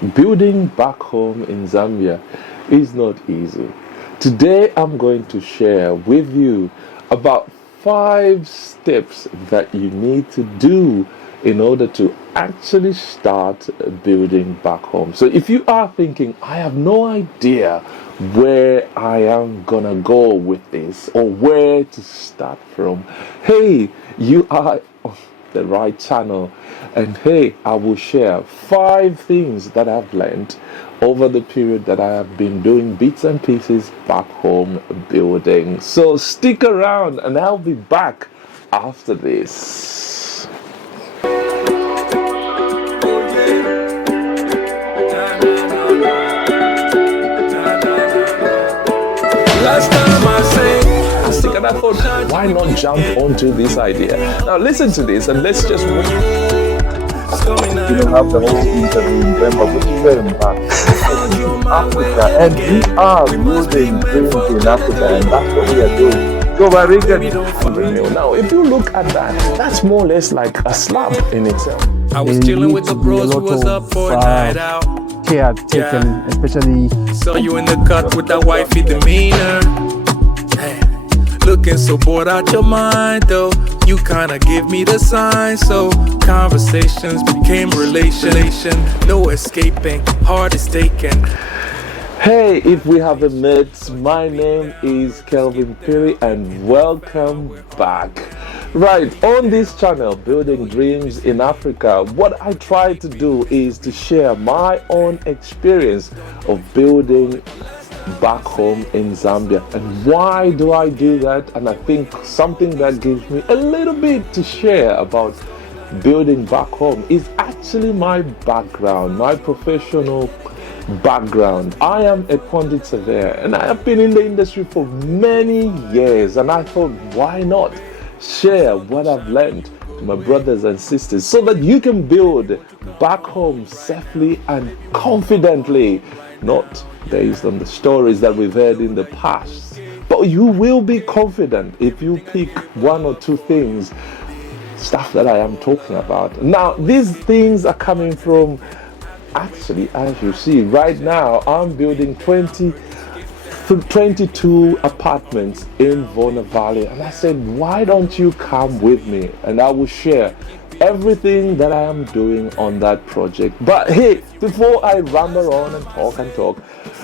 Building back home in Zambia is not easy. Today I'm going to share with you about 5 steps that you need to do in order to actually start building back home. So if you are thinking, I have no idea where I am gonna go with this or where to start from, hey, you are on the right channel. And hey, I will share 5 things that I've learned over the period that I have been doing bits and pieces back home building. So stick around and I'll be back after this. Last time I sang, And I thought, why not jump onto this idea? Now listen to this and let's just You don't have the whole interview in November, but going back to Africa, and we are building dreams in Africa, and that's what we are doing. So, Barika, now, if you look at that, that's more or less like a slab in itself. I was chilling with the bros who was up for a night out. Care taken, especially Saw you in the cut with that wifey demeanor. Hey, looking so bored out your mind though. You kinda give me the sign, so conversations became relation. No escaping, heart is taken. Hey, if we haven't met, my name is Kelvin Perry and welcome back. Right, on this channel, Building Dreams in Africa, what I try to do is to share my own experience of building back home in Zambia. And why do I do that? And I think something that gives me a little bit to share about building back home is actually my background, my professional background. I am a quantity surveyor and I have been in the industry for many years, and I thought, why not share what I've learned to my brothers and sisters so that you can build back home safely and confidently, not based on the stories that we've heard in the past, but you will be confident if you pick 1 or 2 things, stuff that I am talking about. Now, these things are coming from, actually, as you see right now, I'm building 22 apartments in Vona Valley, and I said, why don't you come with me and I will share everything that I am doing on that project. But hey, before I ramble on and talk,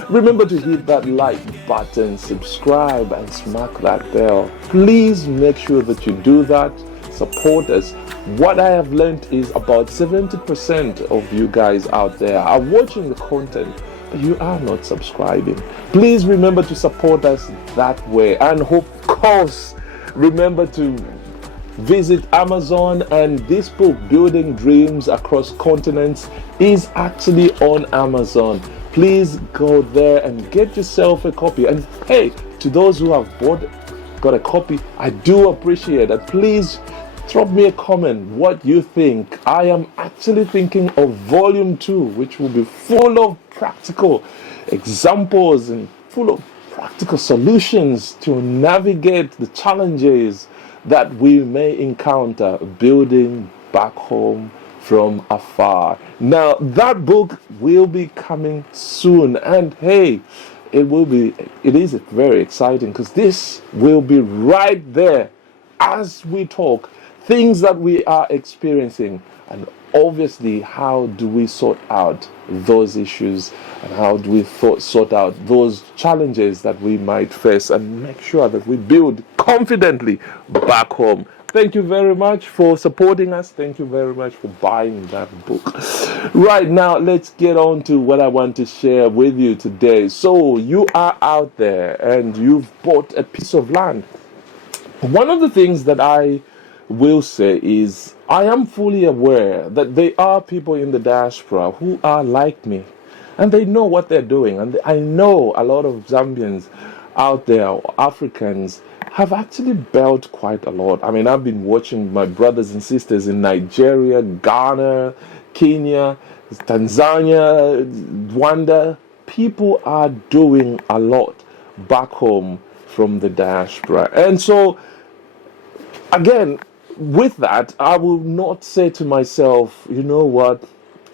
remember to hit that like button, subscribe and smack that bell. Please make sure that you do that. Support us. What I have learned is about 70% of you guys out there are watching the content, but you are not subscribing. Please remember to support us that way. And of course, remember to visit Amazon, and this book, Building Dreams Across Continents, is actually on Amazon. Please go there and get yourself a copy. And hey, to those who have got a copy, I do appreciate it. Please drop me a comment what you think. I am actually thinking of volume 2, which will be full of practical examples and full of practical solutions to navigate the challenges that we may encounter building back home from afar. Now, that book will be coming soon, and hey, it is very exciting because this will be right there as we talk, things that we are experiencing, and obviously how do we sort out those issues and how do we sort out those challenges that we might face and make sure that we build confidently back home. Thank you very much for supporting us. Thank you very much for buying that book. Right now, let's get on to what I want to share with you today. So you are out there and you've bought a piece of land. One of the things that I will say is I am fully aware that there are people in the diaspora who are like me and they know what they're doing, and I know a lot of Zambians out there, or Africans, have actually built quite a lot. I mean, I've been watching my brothers and sisters in Nigeria, Ghana, Kenya, Tanzania, Rwanda. People are doing a lot back home from the diaspora. And so, again, with that, I will not say to myself, you know what,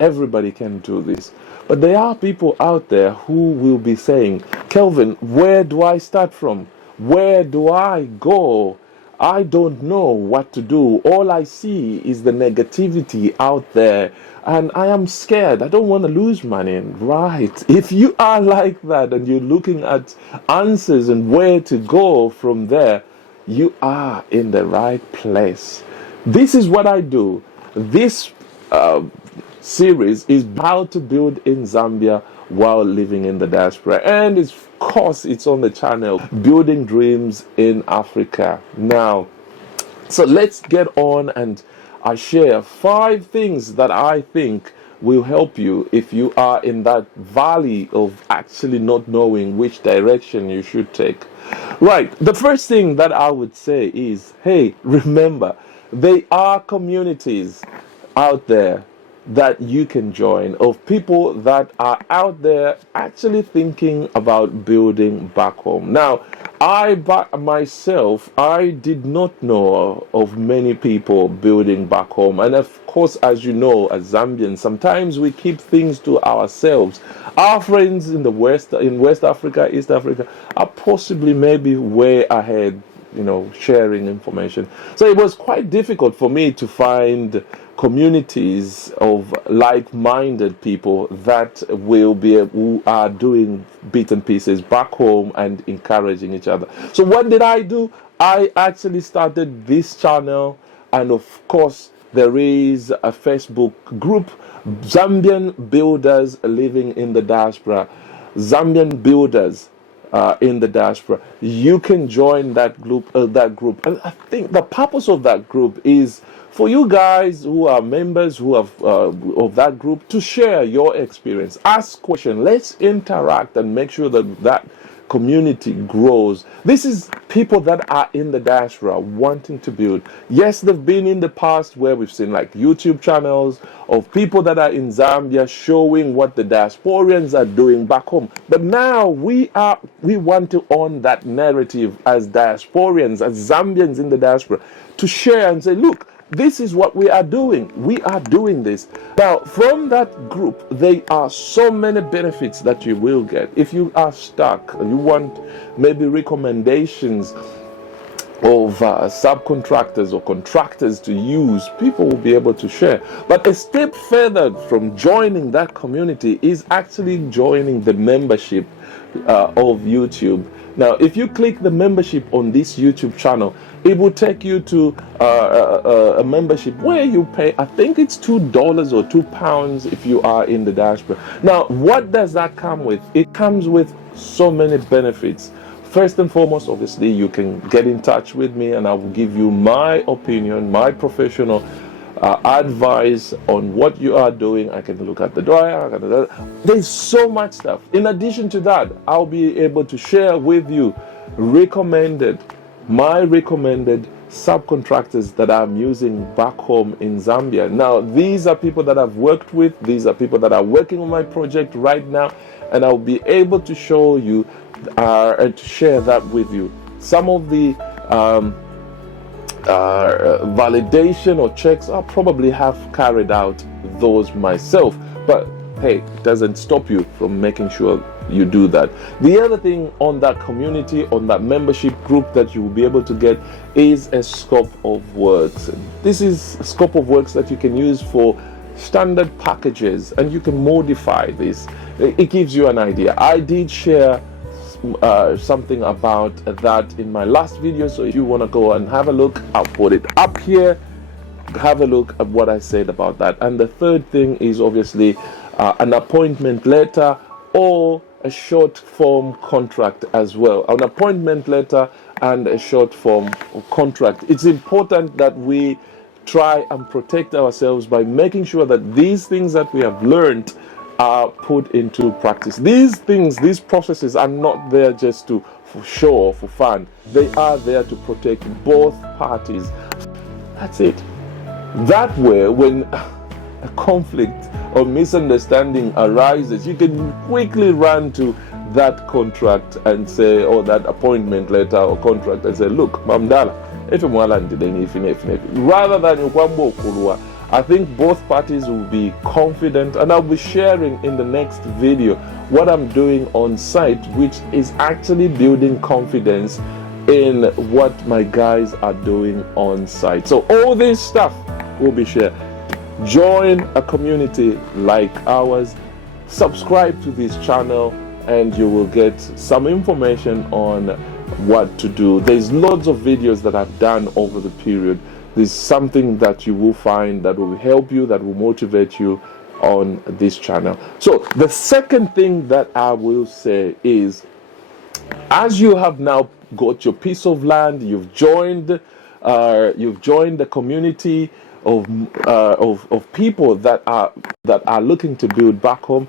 everybody can do this. But there are people out there who will be saying, Kelvin, where do I start from? Where do I go? I don't know what to do. All I see is the negativity out there, and I am scared. I don't want to lose money. Right. If you are like that and you're looking at answers and where to go from there, you are in the right place. This is what I do. This series is how to build in Zambia while living in the diaspora, and of course it's on the channel Building Dreams in Africa. Now, so let's get on, and I share 5 things that I think will help you if you are in that valley of actually not knowing which direction you should take. Right, the first thing that I would say is, hey, remember, there are communities out there that you can join of people that are out there actually thinking about building back home. Now, I did not know of many people building back home, and of course, as you know, as Zambians, sometimes we keep things to ourselves. Our friends in West Africa, East Africa, are possibly maybe way ahead, sharing information. So it was quite difficult for me to find communities of like-minded people that who are doing bits and pieces back home and encouraging each other. So what did I do? I actually started this channel, and of course there is a Facebook group, Zambian Builders Living in the Diaspora, Zambian Builders in the diaspora. You can join that group, and I think the purpose of that group is for you guys who are members of that group to share your experience, ask questions, let's interact and make sure that community grows. This is people that are in the diaspora wanting to build. Yes, they've been in the past where we've seen like YouTube channels of people that are in Zambia showing what the diasporians are doing back home. But now we want to own that narrative as diasporians, as Zambians in the diaspora, to share and say, look, this is what we are doing. We are doing this. Now, from that group, there are so many benefits that you will get. If you are stuck and you want maybe recommendations of subcontractors or contractors to use, people will be able to share. But a step further from joining that community is actually joining the membership of YouTube. Now, if you click the membership on this YouTube channel, it will take you to a membership where you pay, I think it's $2 or £2 if you are in the diaspora. Now, what does that come with? It comes with so many benefits. First and foremost, obviously, you can get in touch with me and I will give you my opinion, my professional advice on what you are doing. I can look at the dryer. There's so much stuff. In addition to that, I'll be able to share with you my recommended subcontractors that I'm using back home in Zambia. Now, these are people that I've worked with. These are people that are working on my project right now, and I'll be able to show you and to share that with you. Some of the validation or checks, I probably have carried out those myself, but hey, it doesn't stop you from making sure you do that. The other thing on that community, on that membership group that you will be able to get is a scope of works. This is a scope of works that you can use for standard packages, and you can modify this. It gives you an idea. I did share something about that in my last video, so if you want to go and have a look, I'll put it up here. Have a look at what I said about that. And the third thing is obviously an appointment letter or a short form contract as well. An appointment letter and a short form contract. It's important that we try and protect ourselves by making sure that these things that we have learned are put into practice. These things, these processes are not there just for show or for fun. They are there to protect both parties. That's it. That way, when a conflict or misunderstanding arises, you can quickly run to that contract and say, or that appointment letter or contract and say, look, Mamdala, rather than I think both parties will be confident, and I'll be sharing in the next video what I'm doing on site, which is actually building confidence in what my guys are doing on site. So all this stuff will be shared. Join a community like ours, subscribe to this channel, and you will get some information on what to do. There's loads of videos that I've done over the period. There's something that you will find that will help you, that will motivate you on this channel. So the second thing that I will say is, as you have now got your piece of land, you've joined the community of people that are looking to build back home.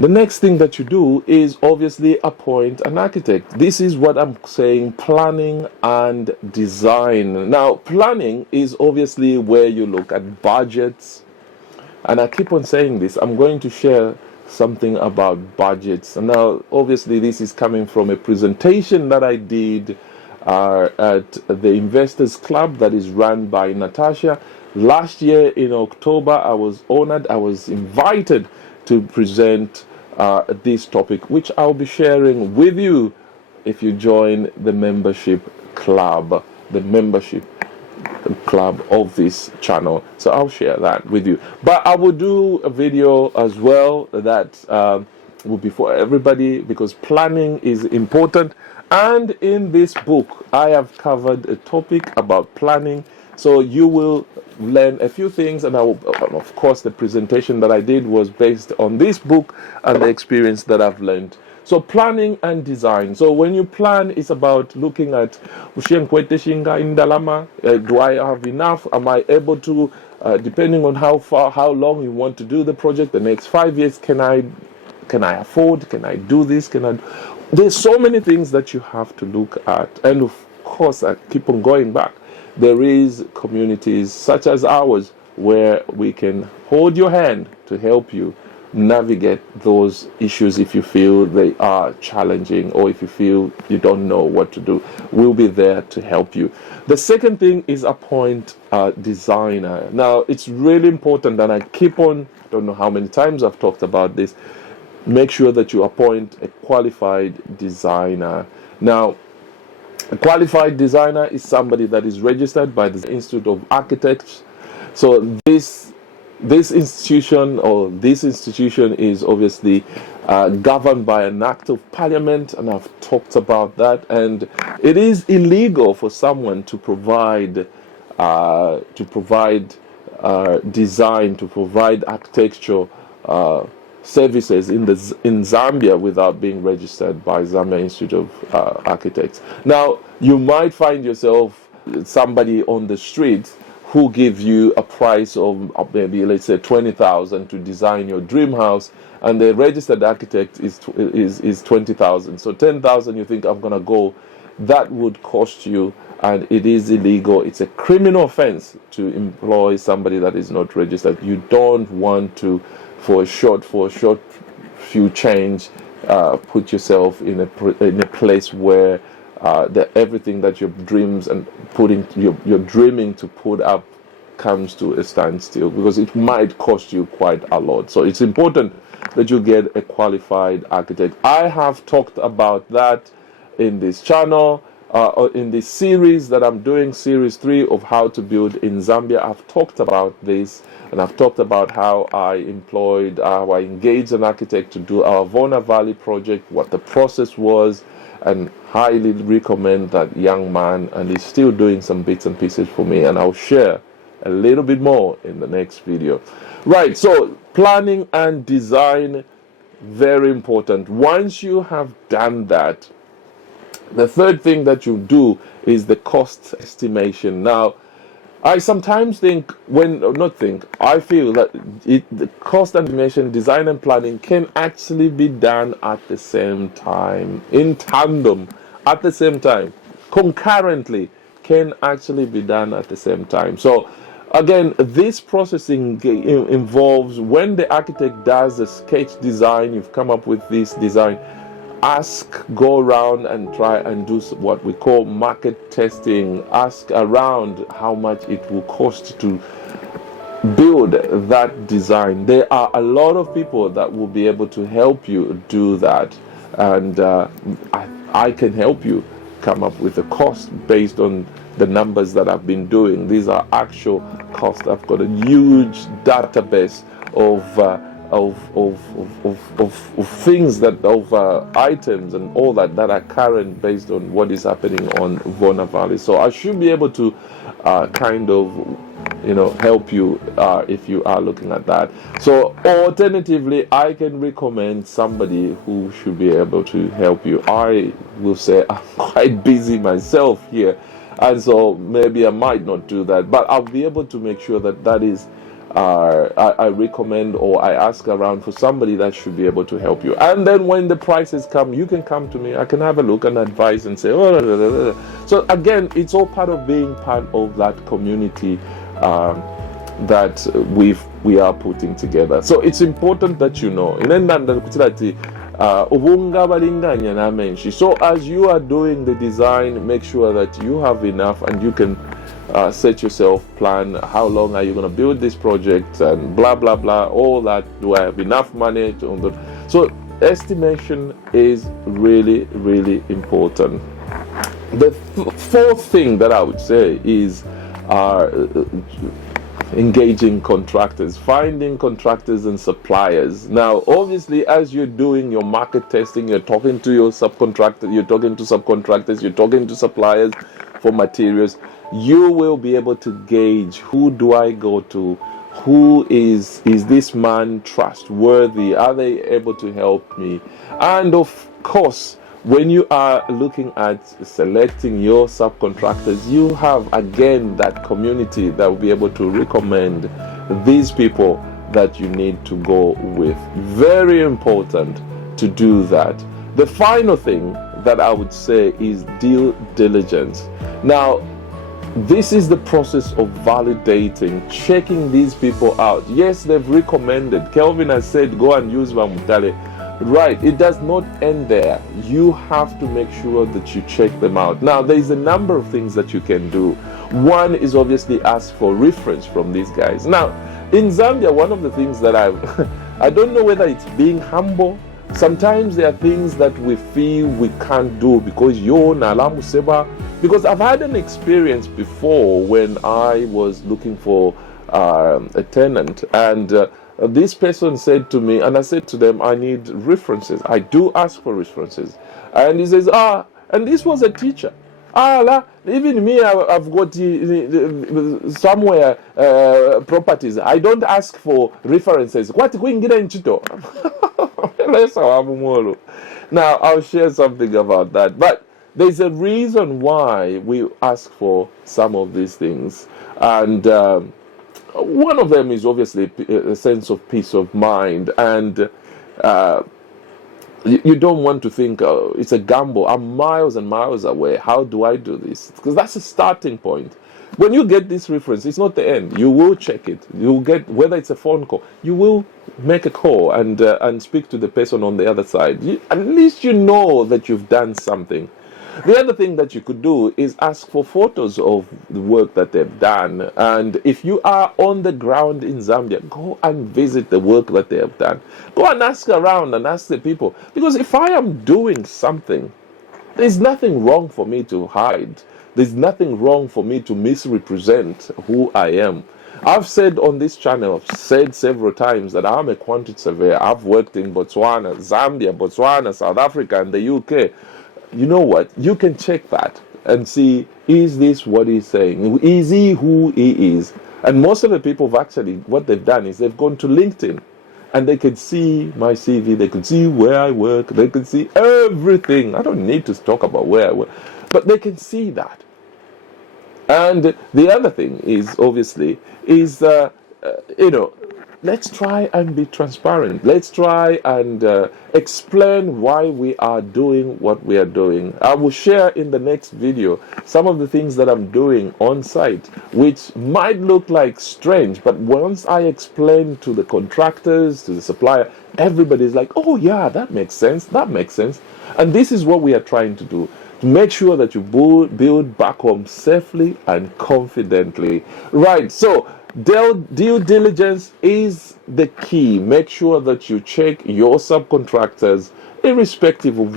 The next thing that you do is obviously appoint an architect. This is what I'm saying, planning and design. Now, planning is obviously where you look at budgets, and I keep on saying this. I'm going to share something about budgets. And now, obviously, this is coming from a presentation that I did at the Investors Club that is run by Natasha. Last year in October, I was honored. I was invited to present this topic, which I'll be sharing with you if you join the membership club, of this channel. So I'll share that with you. But I will do a video as well that will be for everybody, because planning is important. And in this book, I have covered a topic about planning. So you will learn a few things, and I will, of course, the presentation that I did was based on this book and the experience that I've learned. So planning and design. So when you plan, it's about looking at, do I have enough? Am I able to, depending on how long you want to do the project, the next 5 years, can I afford? Can I do this? There's so many things that you have to look at. And of course, I keep on going back. There is communities such as ours where we can hold your hand to help you navigate those issues if you feel they are challenging, or if you feel you don't know what to do. We'll be there to help you. The second thing is appoint a designer. Now, it's really important, and I don't know how many times I've talked about this. Make sure that you appoint a qualified designer. Now, a qualified designer is somebody that is registered by the Institute of Architects. So this institution is obviously governed by an act of parliament, and I've talked about that. And it is illegal for someone to provide design, to provide architecture services in Zambia without being registered by Zambia Institute of Architects. Now, you might find yourself somebody on the street who gives you a price of maybe, let's say, 20,000 to design your dream house, and the registered architect is 20,000. So 10,000, you think, I'm gonna go. That would cost you, and it is illegal. It's a criminal offense to employ somebody that is not registered. You don't want to, for a short few change, put yourself in a place where everything that your dreams and you're dreaming to put up comes to a standstill, because it might cost you quite a lot. So it's important that you get a qualified architect. I have talked about that in this channel, in this series that I'm doing, series 3 of how to build in Zambia. I've talked about this, and I've talked about how I engaged an architect to do our Vona Valley project, what the process was, and highly recommend that young man, and he's still doing some bits and pieces for me, and I'll share a little bit more in the next video. Right, so planning and design, very important. Once you have done that, the third thing that you do is the cost estimation. Now, I sometimes I feel that the cost estimation, design and planning can actually be done at the same time, in tandem, at the same time, concurrently, can actually be done at the same time. So again, this processing involves, when the architect does the sketch design, you've come up with this design, go around and try and do what we call market testing. Ask around how much it will cost to build that design, there are a lot of people that will be able to help you do that. And I can help you come up with a cost based on the numbers that I've been doing. These are actual costs. I've got a huge database of things of items and all that are current based on what is happening on Vona Valley. So I should be able to kind of help you if you are looking at that. So alternatively, I can recommend somebody who should be able to help you. I will say I'm quite busy myself here, and so maybe I might not do that, but I'll be able to make sure that is I recommend, or I ask around for somebody that should be able to help you. And then when the prices come, you can come to me. I can have a look and advise and say, So again, it's all part of being part of that community that we are putting together. So it's important that you know. So as you are doing the design, make sure that you have enough and you can set yourself, plan how long are you going to build this project and blah blah blah, all that. Do I have enough money to so estimation is really, really important. The fourth thing that I would say is engaging contractors, finding contractors and suppliers. Now, obviously, as you're doing your market testing, you're talking to your subcontractor, you're talking to subcontractors, you're talking to suppliers for materials, you will be able to gauge, who do I go to? Who is this man trustworthy? Are they able to help me? And of course, when you are looking at selecting your subcontractors, you have again that community that will be able to recommend these people that you need to go with. Very important to do that. The final thing that I would say is due diligence. Now, this is the process of validating, checking these people out. Yes, they've recommended. Kelvin has said, go and use Vamutale. Right, it does not end there. You have to make sure that you check them out. Now, there's a number of things that you can do. One is obviously ask for reference from these guys. Now, in Zambia, one of the things that I don't know whether it's being humble. Sometimes there are things that we feel we can't do because because I've had an experience before when I was looking for a tenant, and this person said to me, and I said to them, I need references. I do ask for references. And he says, and this was a teacher. Even me, I've got somewhere properties. I don't ask for references. Now, I'll share something about that. But there's a reason why we ask for some of these things. And one of them is obviously a sense of peace of mind. And you don't want to think, it's a gamble. I'm miles and miles away. How do I do this? Because that's a starting point. When you get this reference, it's not the end. You will check it. You'll get, whether it's a phone call, you will make a call and speak to the person on the other side. At least you know that you've done something. The other thing that you could do is ask for photos of the work that they've done. And if you are on the ground in Zambia, go and visit the work that they have done. Go and ask around and ask the people. Because if I am doing something, there's nothing wrong for me to hide. There's nothing wrong for me to misrepresent who I am. I've said on this channel, I've said several times that I'm a quantity surveyor. I've worked in Botswana, Zambia, Botswana, South Africa, and the UK. You know what? You can check that and see, is this what he's saying? Is he who he is? And most of the people have actually, what they've done is they've gone to LinkedIn and they can see my CV, they can see where I work, they can see everything. I don't need to talk about where I work, but they can see that. And the other thing is, obviously, is, let's try and be transparent. Let's try and explain why we are doing what we are doing. I will share in the next video some of the things that I'm doing on site, which might look like strange, but once I explain to the contractors, to the supplier, everybody's like, oh yeah, that makes sense, that makes sense. And this is what we are trying to do. To make sure that you build back home safely and confidently. Right, so Due diligence is the key. Make sure that you check your subcontractors, irrespective of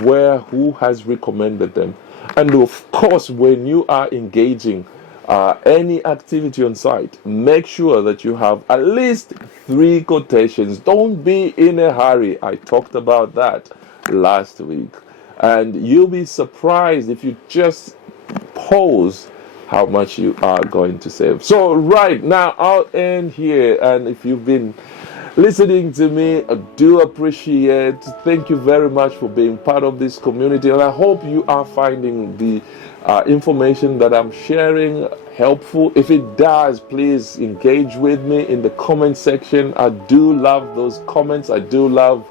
who has recommended them. And of course, when you are engaging any activity on site, make sure that you have at least 3 quotations. Don't be in a hurry. I talked about that last week. And you'll be surprised if you just pause how much you are going to save. So right now, I'll end here. And if you've been listening to me, I do appreciate. Thank you very much for being part of this community. And I hope you are finding the information that I'm sharing helpful. If it does, please engage with me in the comment section. I do love those comments. I do love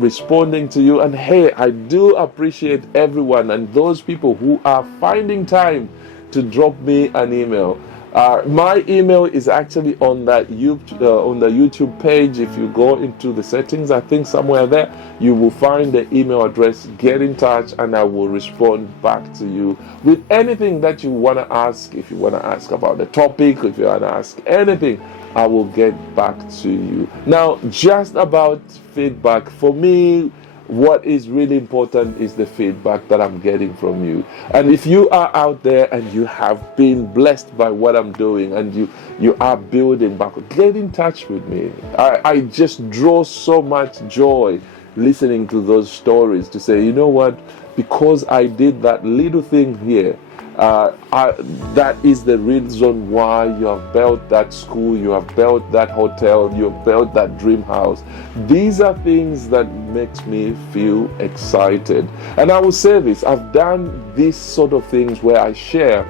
responding to you. And hey, I do appreciate everyone and those people who are finding time to drop me an email. My email is actually on that on the YouTube page. If you go into the settings, I think somewhere there, you will find the email address. Get in touch and I will respond back to you with anything that you want to ask. If you want to ask about the topic, if you want to ask anything, I will get back to you. Now, just about feedback, for me, what is really important is the feedback that I'm getting from you. And if you are out there and you have been blessed by what I'm doing and you are building back, get in touch with me. I just draw so much joy listening to those stories to say, you know what, because I did that little thing here, that is the reason why you have built that school, you have built that hotel, you have built that dream house. These are things that makes me feel excited. And I will say this, I've done these sort of things where I share,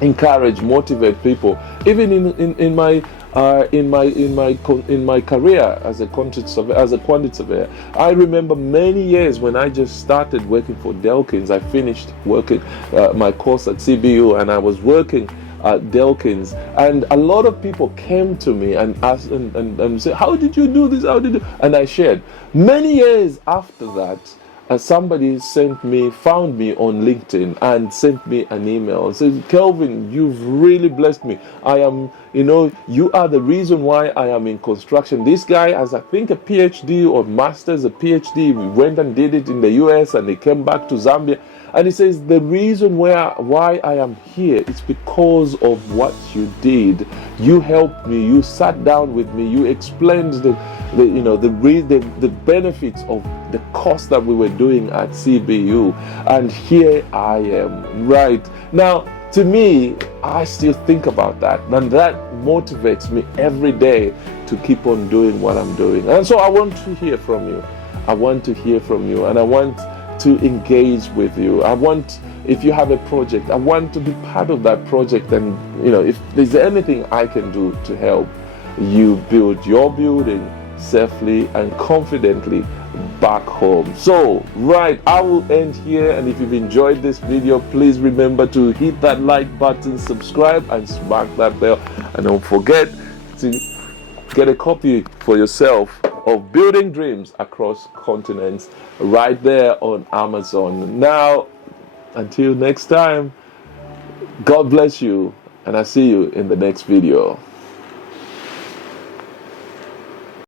encourage, motivate people, even in my career as a quantity surveyor. I remember many years when I just started working for Diligence. I finished working my course at CBU and I was working at Diligence, and a lot of people came to me and asked and said, how did you do this? How did you? And I shared. Many years after that, somebody found me on LinkedIn and sent me an email and said, Kelvin, you've really blessed me. You are the reason why I am in construction. This guy has, I think, a PhD or master's, a PhD. We went and did it in the US and he came back to Zambia. And he says, the reason why I am here is because of what you did. You helped me. You sat down with me. You explained the benefits of the course that we were doing at CBU. And here I am. Right. Now, to me, I still think about that. And that motivates me every day to keep on doing what I'm doing. And so I want to hear from you. I want to hear from you. And I want to engage with you. If you have a project, I want to be part of that project. And, if there's anything I can do to help you build your building safely and confidently back home. So, right, I will end here. And if you've enjoyed this video, please remember to hit that like button, subscribe, and smack that bell. And don't forget to get a copy for yourself of Building Dreams Across Continents right there on Amazon. Now, until next time, God bless you, and I'll see you in the next video.